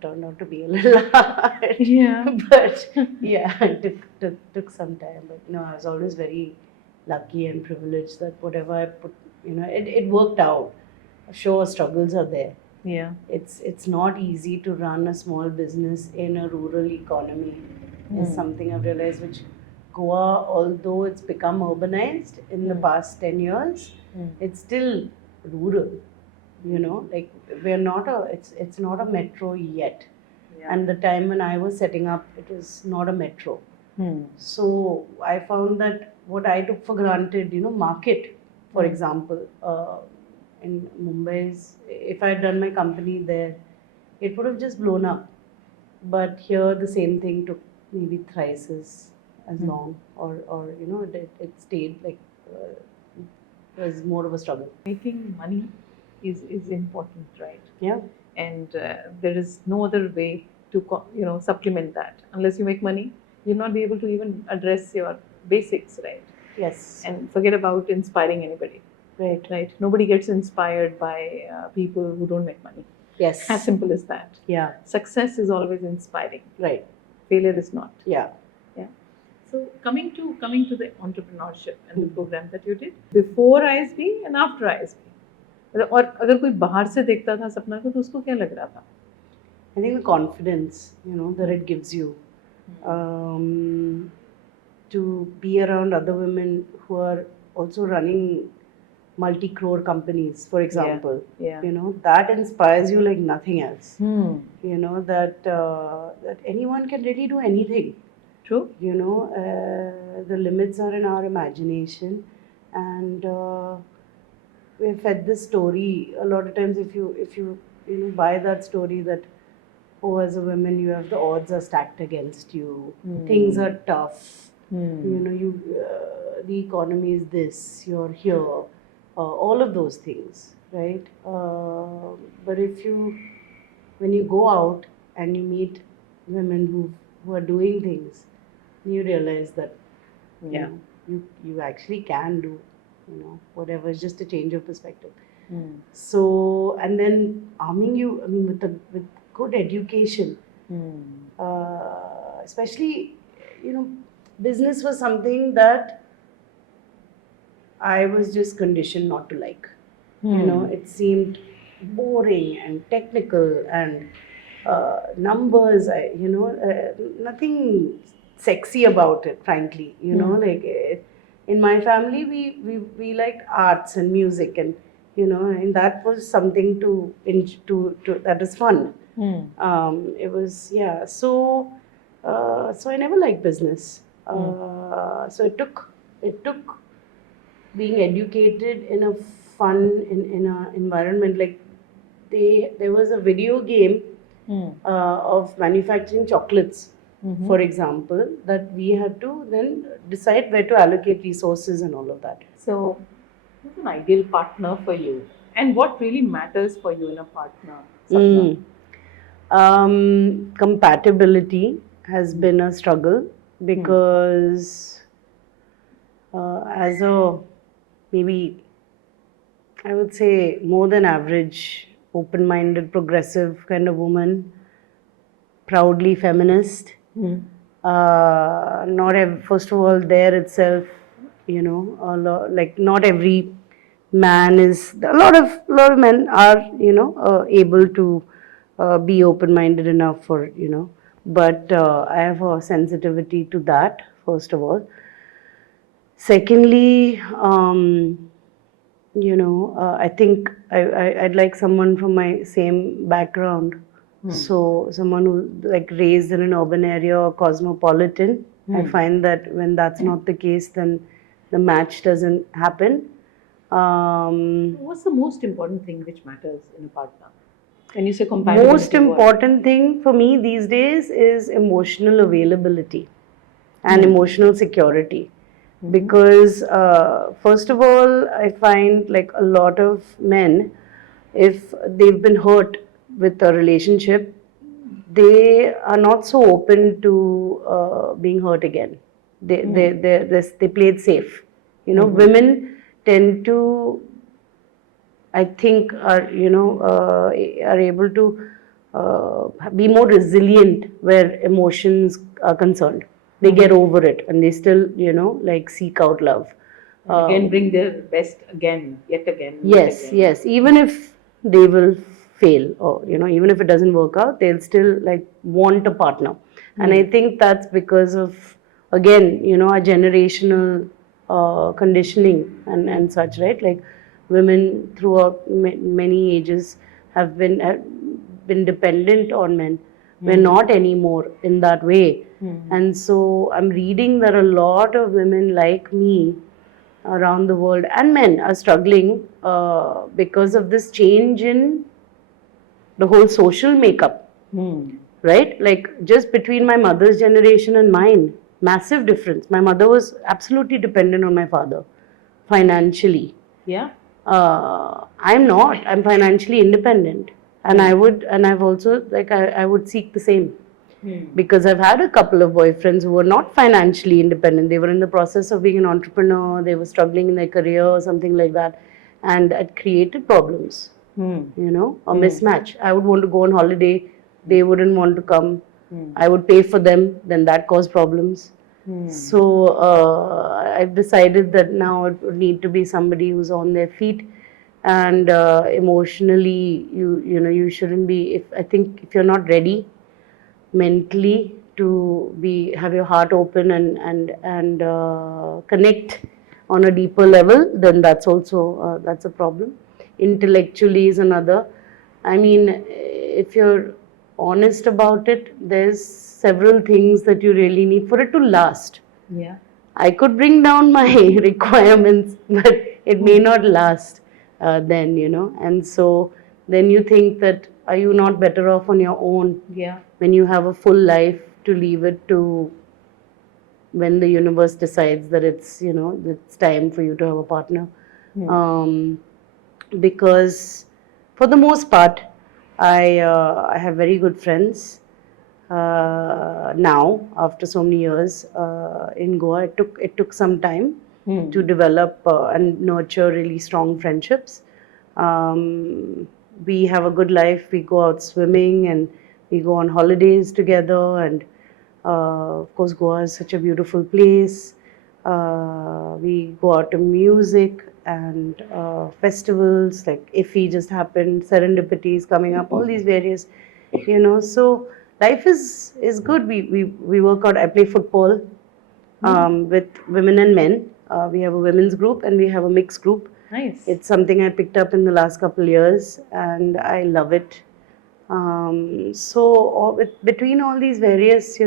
Turned out to be a little hard. Yeah. But yeah, it took some time. But I was always very lucky and privileged that whatever I put, it worked out. Sure, struggles are there. Yeah. It's not easy to run a small business in a rural economy. Is something I've realized. Which Goa, although it's become urbanized in the past 10 years, it's still rural. Like we're not it's not a metro yet. Yeah. And the time when I was setting up, it was not a metro. So I found that what I took for granted, market, for example, in Mumbai's, if I had done my company there, it would have just blown up. But here, the same thing took maybe thrice as long, or it stayed like it was more of a struggle. Making money is important, right? Yeah. And there is no other way to supplement that. Unless you make money, you'll not be able to even address your basics, right? Yes. And forget about inspiring anybody. Right. Nobody gets inspired by people who don't make money. Yes. As simple as that. Yeah. Success is always inspiring. Right. Failure is not. Yeah. Yeah. So coming to the entrepreneurship and the program that you did before ISB and after ISB. और अगर कोई बाहर से देखता था सपना को तो उसको क्या लग रहा था? I think the confidence, that it gives you to be around other women who are also running multi-crore companies, for example. Yeah. That inspires you like nothing else. That anyone can really do anything. True. The limits are in our imagination, and we're fed this story a lot of times. If you buy that story that, oh, as a woman you have the odds are stacked against you, things are tough, the economy is this, you're here, all of those things, right? But when you go out and you meet women who are doing things, you realize that Yeah. you actually can do, whatever. It's just a change of perspective. Hmm. So, and then arming you, I mean, with good education, Hmm. especially, business was something that I was just conditioned not to like. It seemed boring and technical and numbers. Nothing sexy about it, frankly. Like in my family, we liked arts and music, and and that was something to that is fun. Hmm. It was, yeah. So I never liked business. So it took being educated in a fun in a environment, like there was a video game Hmm. of manufacturing chocolates, Mhm. for example, that we had to then decide where to allocate resources and all of that. So, who's an ideal partner for you? And what really matters for you in a partner, Sapna? Compatibility has been a struggle because as a maybe I would say more than average, open minded, progressive kind of woman, proudly feminist. First of all, there itself, like not every man is, a lot of men are, able to be open minded enough for, but I have a sensitivity to that, first of all. Secondly, I think I'd like someone from my same background. So someone who like raised in an urban area or cosmopolitan. I find that when that's not the case, then the match doesn't happen. What's the most important thing which matters in a partner? When you say compatibility, Most important thing for me these days is emotional availability and emotional security. Because first of all, I find like a lot of men, if they've been hurt with a relationship, they are not so open to being hurt again. They play it safe. Women tend to, I think, are able to be more resilient where emotions are concerned. They get over it and they still, like seek out love. again bring their best again, yet again. Yes, yes. Even if they will fail, or even if it doesn't work out, they'll still like want a partner. And I think that's because of, again, a generational conditioning and such, right? Like women throughout many ages have been dependent on men. We're not anymore in that way. And so I'm reading that a lot of women like me around the world and men are struggling because of this change in the whole social makeup, right? Like just between my mother's generation and mine, massive difference. My mother was absolutely dependent on my father financially. Yeah. I'm not. I'm financially independent, and I've also like I would seek the same. Because I've had a couple of boyfriends who were not financially independent. They were in the process of being an entrepreneur, they were struggling in their career or something like that, and it created problems, a mismatch. I would want to go on holiday, they wouldn't want to come. I would pay for them, then that caused problems. So I've decided that now it would need to be somebody who's on their feet and emotionally, you shouldn't be. If I think if you're not ready mentally to have your heart open and connect on a deeper level, then that's also that's a problem. Intellectually is another. I mean, if you're honest about it, there's several things that you really need for it to last. Yeah. I could bring down my requirements, but it may not last then, and so then you think that are you not better off on your own? Yeah. When you have a full life to leave it to when the universe decides that it's time for you to have a partner. Because for the most part, I have very good friends now after so many years. in Goa. It took some time Hmm. to develop and nurture really strong friendships. Um, we have a good life. We go out swimming and we go on holidays together. And of course, Goa is such a beautiful place. We go out to music and festivals like Iffy just happened, Serendipity is coming up, all these various, So life is good. We work out. I play football with women and men. We have a women's group and we have a mixed group. Nice. It's something I picked up in the last couple of years, and I love it. Between all these various,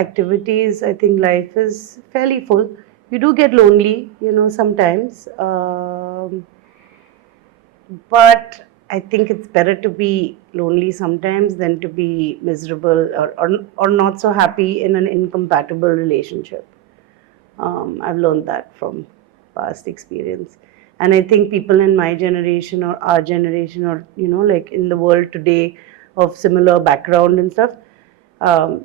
activities, I think life is fairly full. You do get lonely, sometimes, but I think it's better to be lonely sometimes than to be miserable or not so happy in an incompatible relationship. I've learned that from past experience. And I think people in my generation or our generation or, like in the world today of similar background and stuff, um,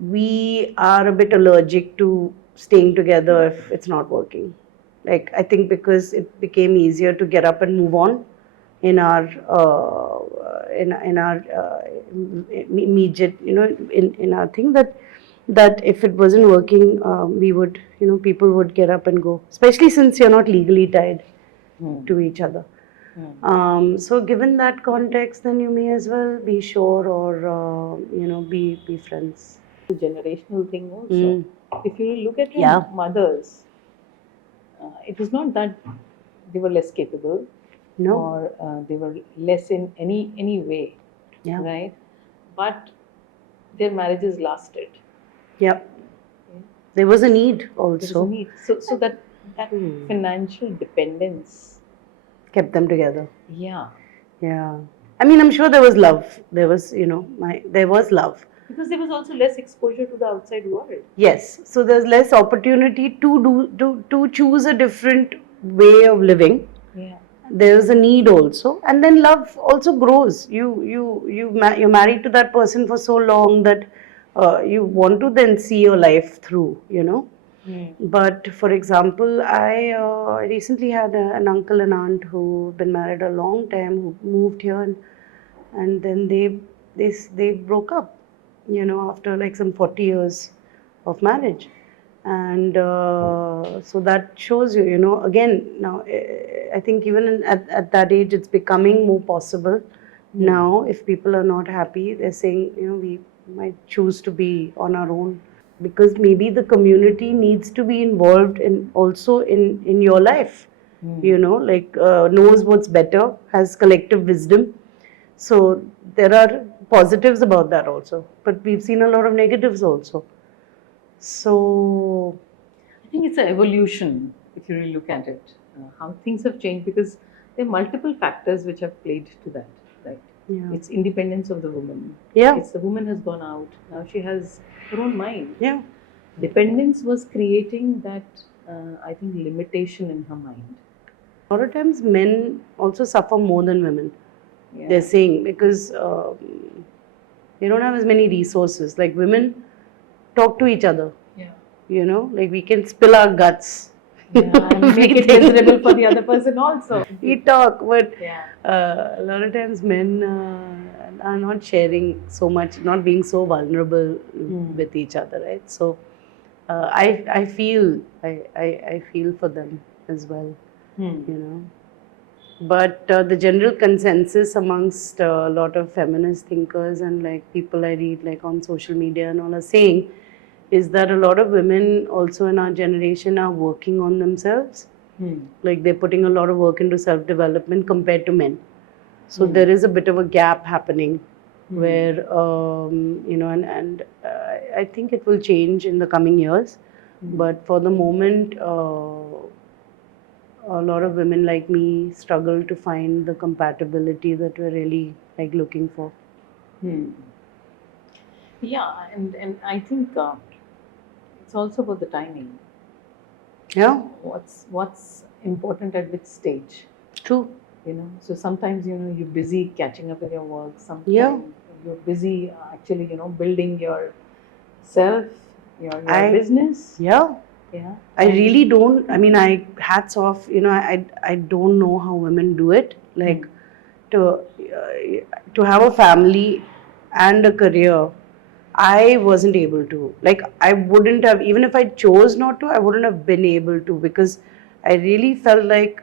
we are a bit allergic to staying together if it's not working. Like, I think because it became easier to get up and move on in our in our immediate, in our thing, that if it wasn't working, we would, people would get up and go, especially since you're not legally tied to each other. So given that context, then you may as well be sure or, be friends. Generational thing also. Mm. If you look at your Yeah. mothers, it was not that they were less capable No. or they were less in any way, Yeah. right? But their marriages lasted. Yeah. There was a need There was also. a need. So that financial dependence. Kept them together. Yeah. Yeah. I mean, I'm sure there was love. There was, there was love. Because there was also less exposure to the outside world. Yes. So there's less opportunity to choose a different way of living. Yeah. There's a need also, and then love also grows. You're married to that person for so long that you want to then see your life through. But for example, I recently had an uncle and aunt who've been married a long time, who moved here, and then they broke up, after like some 40 years of marriage. And so that shows you, again, now I think even at that age, it's becoming more possible. Now, if people are not happy, they're saying, we might choose to be on our own, because maybe the community needs to be involved in your life, like knows what's better, has collective wisdom. So there are positives about that also, but we've seen a lot of negatives also. So I think it's an evolution if you really look at it, how things have changed because there are multiple factors which have played to that, right? yeah, It's independence of the woman. yeah, It's the woman has gone out. Now she has her own mind. yeah, Dependence was creating that, I think, limitation in her mind. a lot of times men also suffer more than women. Yeah. They're saying, because they don't have as many resources. Like women talk to each other. Yeah. Like we can spill our guts. Yeah, and make it Everything. miserable for the other person also. We talk, but Yeah. a lot of times men are not sharing so much, not being so vulnerable with each other, right? So I feel for them as well, But the general consensus amongst a lot of feminist thinkers and like people I read like on social media and all are saying is that a lot of women also in our generation are working on themselves. Like they're putting a lot of work into self-development compared to men. So there is a bit of a gap happening where, and I think it will change in the coming years. But for the moment, a lot of women like me struggle to find the compatibility that we're really like looking for. Yeah, and I think it's also about the timing. Yeah, What's important at which stage? true. So sometimes you're busy catching up with your work. Sometimes Yeah. you're busy actually building your self, your I- business. Yeah. Yeah. I really don't. I mean, hats off. I don't know how women do it. Like to have a family and a career. I wasn't able to. Like I wouldn't have, even if I chose not to, I wouldn't have been able to, because I really felt like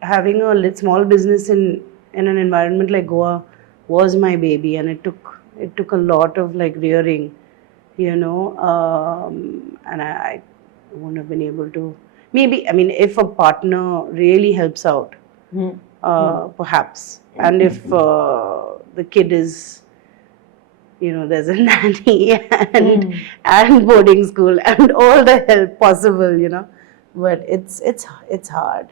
having a small business in an environment like Goa was my baby, and it took a lot of like rearing, and I wouldn't have been able to. Maybe, I mean, if a partner really helps out, perhaps, and if the kid is, there's a nanny and boarding school and all the help possible, but it's hard.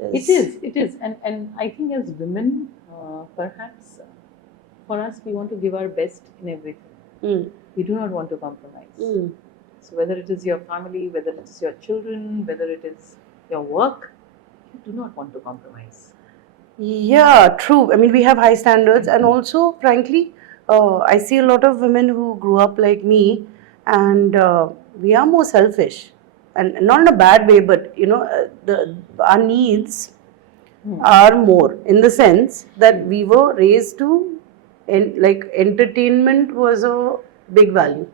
It is, and I think as women, perhaps for us, we want to give our best in everything. Mm. We do not want to compromise. Mm. So whether it is your family, whether it is your children, whether it is your work, you do not want to compromise. Yeah, true. I mean, we have high standards, and also, frankly, I see a lot of women who grew up like me, and we are more selfish, and not in a bad way, but our needs are more, in the sense that we were raised to, like entertainment was a big value.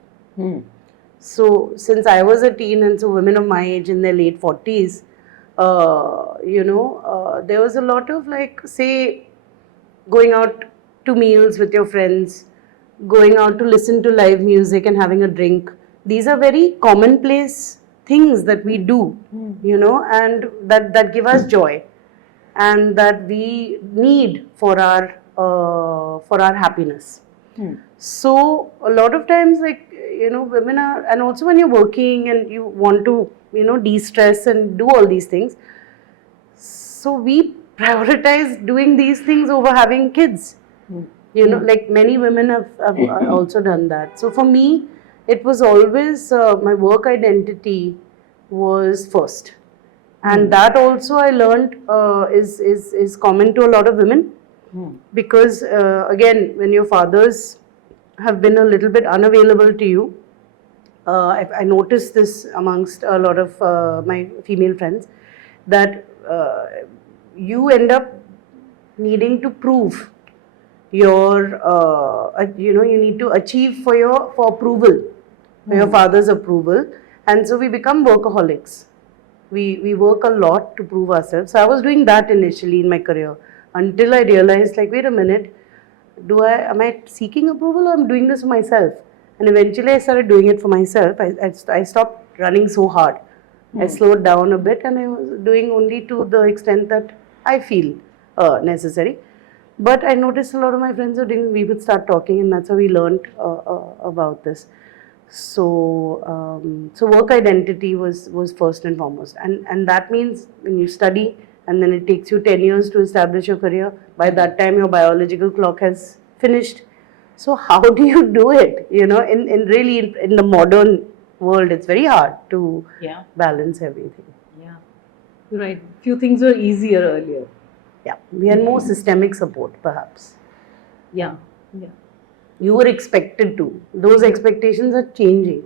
So since I was a teen, and so women of my age in their late 40s, there was a lot of, like, say, going out to meals with your friends, going out to listen to live music and having a drink. These are very commonplace things that we do, and that give us joy, and that we need for our happiness. So a lot of times, like, women are, and also when you're working and you want to, de-stress and do all these things, so we prioritize doing these things over having kids. Like many women have also done that. So for me, it was always my work identity was first, and that also I learned is common to a lot of women, because again, when your fathers have been a little bit unavailable to you, I noticed this amongst a lot of my female friends, that you end up needing to prove your, you need to achieve for approval, for your father's approval, and so we become workaholics. We work a lot to prove ourselves. So I was doing that initially in my career, until I realized, like, wait a minute, am I seeking approval, or I'm doing this for myself? And eventually I started doing it for myself. I stopped running so hard. I slowed down a bit, and I was doing only to the extent that I feel necessary. But I noticed a lot of my friends are doing, we would start talking, and that's how we learned about this. So work identity was first and foremost, and that means when you study, and then it takes you 10 years to establish your career. By that time, your biological clock has finished. So how do you do it? In the modern world, it's very hard to balance everything. Yeah, you're right. Few things were easier earlier. Yeah, we had more systemic support, perhaps. Yeah. You were expected to. Those expectations are changing.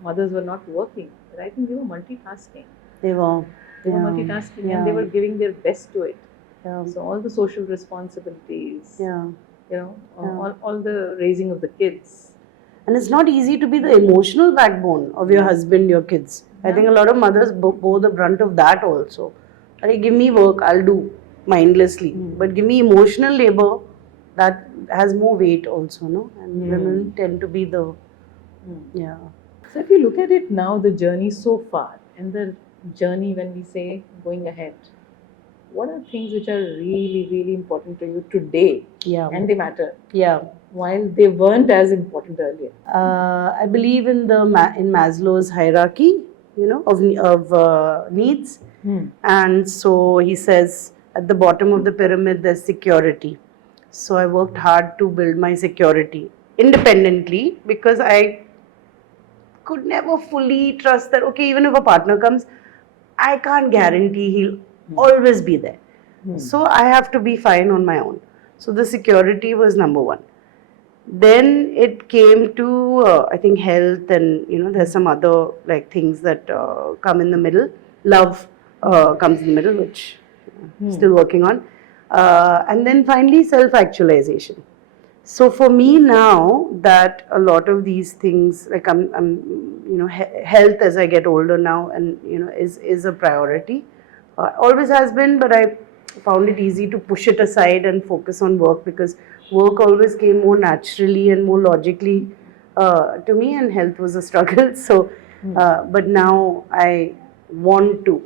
Mothers were not working, but I think they were multitasking. They were. They were multitasking, and they were giving their best to it. Yeah. So all the social responsibilities, Yeah. all the raising of the kids. And it's not easy to be the emotional backbone of your husband, your kids. I think a lot of mothers bore the brunt of that also. Give me work, I'll do mindlessly. But give me emotional labor, that has more weight also, no? And women tend to be the, yeah. So if you look at it now, the journey so far, and the journey when we say going ahead, what are things which are really, really important to you today? Yeah. And they matter. Yeah. While they weren't as important earlier. I believe in in Maslow's hierarchy, of needs. And so he says at the bottom of the pyramid there's security. So I worked hard to build my security independently, because I could never fully trust that, okay, even if a partner comes, I can't guarantee he'll always be there. So I have to be fine on my own. So the security was number one. Then it came to I think health, and there's some other like things that come in the middle. Love comes in the middle, which still working on, and then finally self-actualization. So for me now that a lot of these things, like I'm health as I get older now, and is a priority. Always has been, but I found it easy to push it aside and focus on work, because work always came more naturally and more logically to me, and health was a struggle. So, but now I want to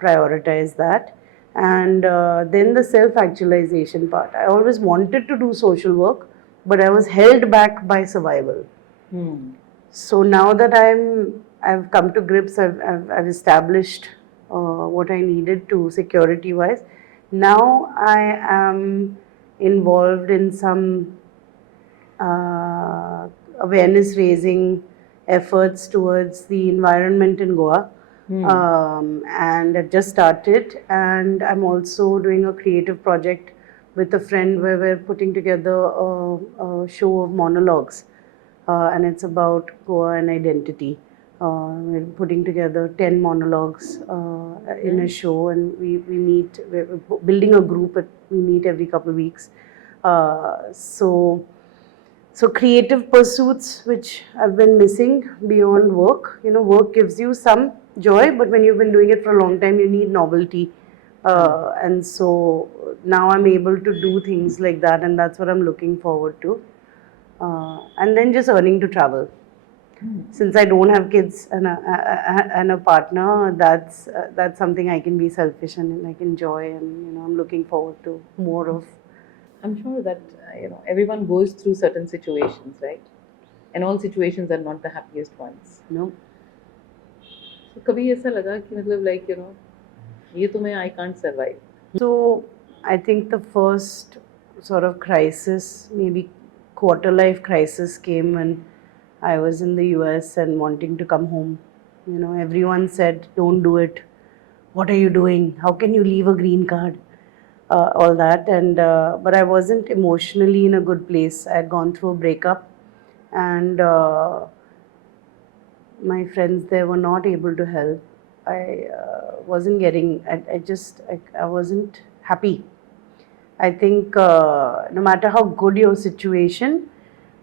prioritize that. And then the self actualization part. I always wanted to do social work, but I was held back by survival. So now that I've come to grips, I've established what I needed to security wise. Now I am involved in some awareness raising efforts towards the environment in Goa. And I've just started, and I'm also doing a creative project with a friend where we're putting together a show of monologues, and it's about Goa and identity. We're putting together 10 monologues in a show, and we meet, we're building a group, we meet every couple of weeks. So creative pursuits, which I've been missing beyond work. Work gives you some joy, but when you've been doing it for a long time, you need novelty. And so now I'm able to do things like that, and that's what I'm looking forward to. And then just earning to travel. Since I don't have kids and a partner, that's something I can be selfish and I can enjoy, and I'm looking forward to more of. I'm sure that everyone goes through certain situations, right? And all situations are not the happiest ones. No. So कभी ऐसा लगा कि मतलब like ये तो मैं I can't survive. So I think the first sort of crisis, maybe quarter life crisis, came when I was in the US and wanting to come home. Everyone said, "Don't do it. What are you doing? How can you leave a green card?" All that, and but I wasn't emotionally in a good place. I had gone through a breakup, and my friends there were not able to help. I wasn't getting. I wasn't happy. I think no matter how good your situation,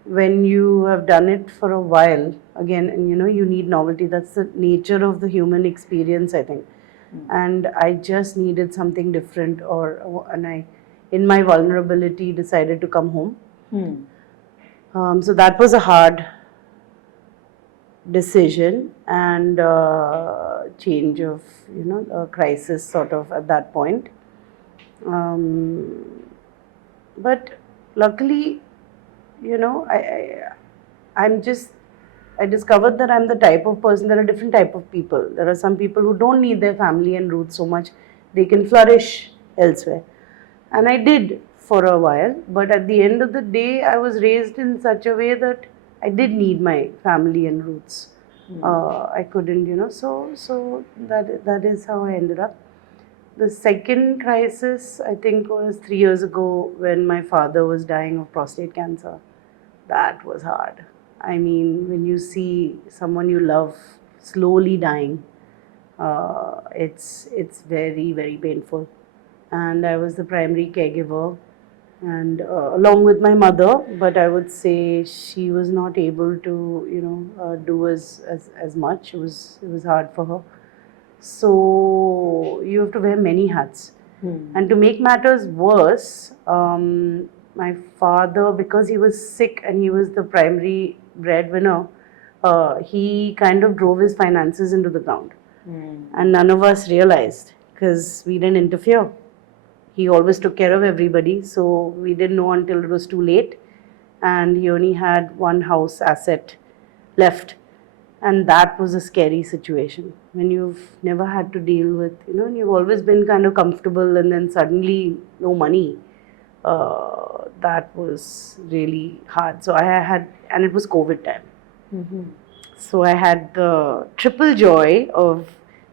when you have done it for a while again, and you need novelty. That's the nature of the human experience, I think. And I just needed something different, and I, in my vulnerability, decided to come home. So that was a hard decision, and change of a crisis sort of at that point. But luckily, I discovered that I'm the type of person. There are different type of people. There are some people who don't need their family and roots so much. They can flourish elsewhere. And I did for a while. But at the end of the day, I was raised in such a way that I did need my family and roots. I couldn't, so that is how I ended up. The second crisis, I think, was 3 years ago when my father was dying of prostate cancer. That was hard. I mean, when you see someone you love slowly dying, it's very, very painful. And I was the primary caregiver, and along with my mother, but I would say she was not able to, do as much. It was hard for her. So you have to wear many hats. And to make matters worse, my father, because he was sick and he was the primary breadwinner, he kind of drove his finances into the ground. And none of us realized, because we didn't interfere. He always took care of everybody, so we didn't know until it was too late. And he only had one house asset left. And that was a scary situation when you've never had to deal with, and you've always been kind of comfortable, and then suddenly no money. That was really hard. So I had, and it was COVID time. So I had the triple joy of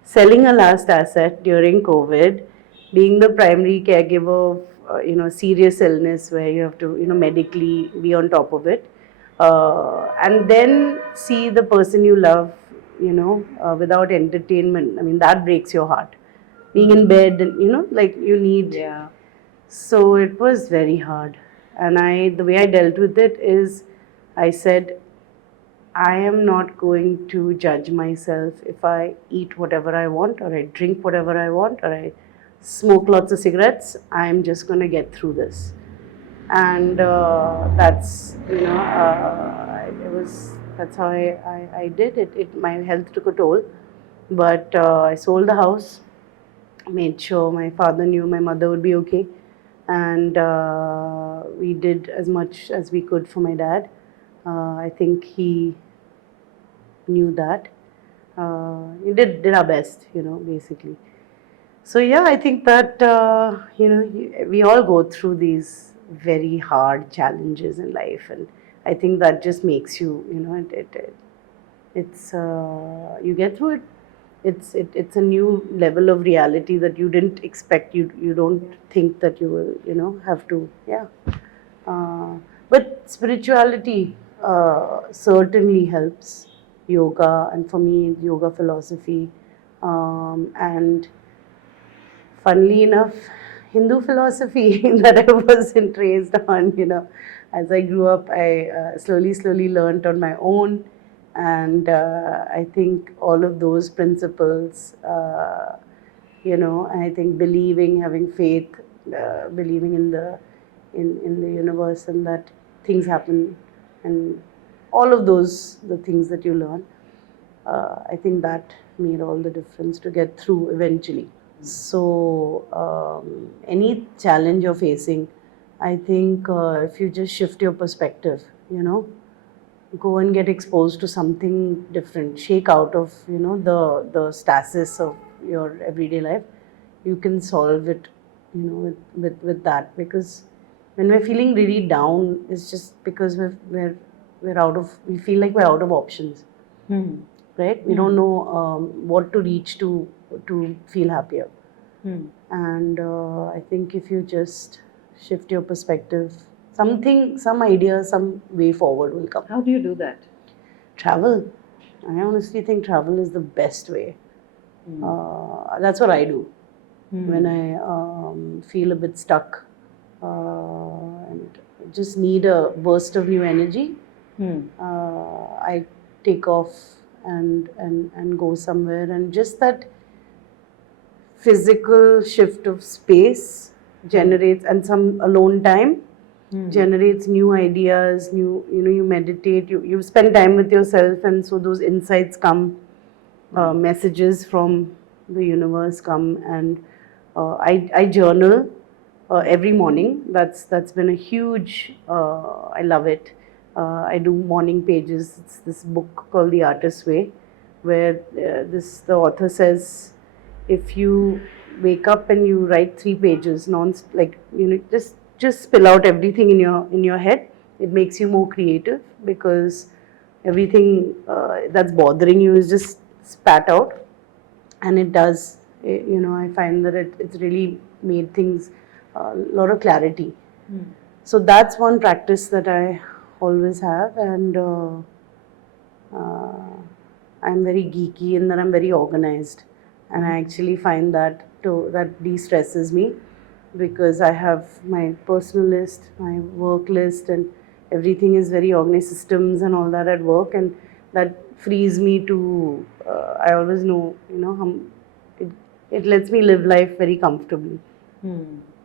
selling a last asset during COVID, being the primary caregiver serious illness where you have to medically be on top of it, and then see the person you love without entertainment. I mean, that breaks your heart. Being in bed and like you need. Yeah. So it was very hard, and the way I dealt with it is I said, I am not going to judge myself if I eat whatever I want, or I drink whatever I want, or I smoke lots of cigarettes. I'm just going to get through this. And that's, that's how I did it. My health took a toll, but I sold the house, made sure my father knew my mother would be okay. And we did as much as we could for my dad. I think he knew that. We did our best, basically. So yeah, I think that we all go through these very hard challenges in life, and I think that just makes you, it's you get through it. It's a new level of reality that you didn't expect. You don't think that you will have to, yeah. But spirituality certainly helps. Yoga, and for me, yoga philosophy, and funnily enough, Hindu philosophy that I wasn't raised on. As I grew up, I slowly learned on my own, and I think all of those principles, I think believing, having faith, believing in the universe, and that things happen, and all of those, the things that you learn, I think that made all the difference to get through eventually. So any challenge you're facing, I think if you just shift your perspective, go and get exposed to something different, shake out of the stasis of your everyday life, you can solve it with that. Because when we're feeling really down, it's just because we feel like we're out of options. Right? We don't know what to reach to feel happier. And I think if you just shift your perspective, some idea, some way forward will come. How do you do that? Travel. I honestly think travel is the best way. That's what I do when I feel a bit stuck and just need a burst of new energy. I take off and go somewhere, and just that physical shift of space generates, and some alone time generates new ideas, you meditate, you spend time with yourself, and so those insights come, messages from the universe come. And I journal every morning. That's been a huge, I love it. I do morning pages. It's this book called The Artist's Way, where the author says, if you wake up and you write 3 pages, just spill out everything in your head, it makes you more creative, because everything that's bothering you is just spat out, and it does. I find that it's really made things a lot of clarity. So that's one practice that I always have, and I'm very geeky in that I'm very organized, and I actually find that de-stresses me, because I have my personal list, my work list, and everything is very organized, systems and all that at work, and that frees me to I always know it lets me live life very comfortably.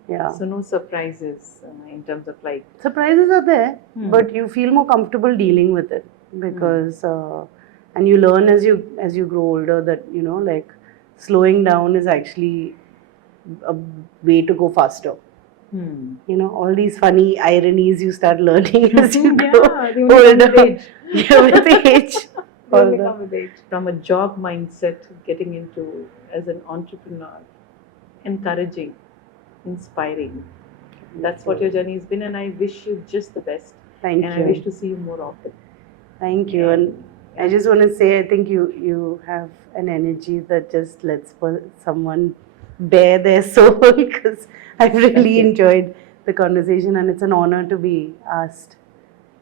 Yeah. So no surprises in terms of like... Surprises are there, but you feel more comfortable dealing with it, because and you learn as you grow older that like slowing down is actually a way to go faster. All these funny ironies you start learning as you grow older. With age. From a job mindset, getting into as an entrepreneur, encouraging, inspiring. That's what your journey has been, and I wish you just the best. Thank you. And I wish to see you more often. Thank you. And I just want to say, I think you have an energy that just lets someone bare their soul, because I've Thank really you. enjoyed the conversation, and it's an honor to be asked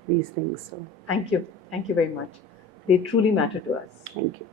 these things. So Thank you. Thank you very much. They truly matter to us. thank you.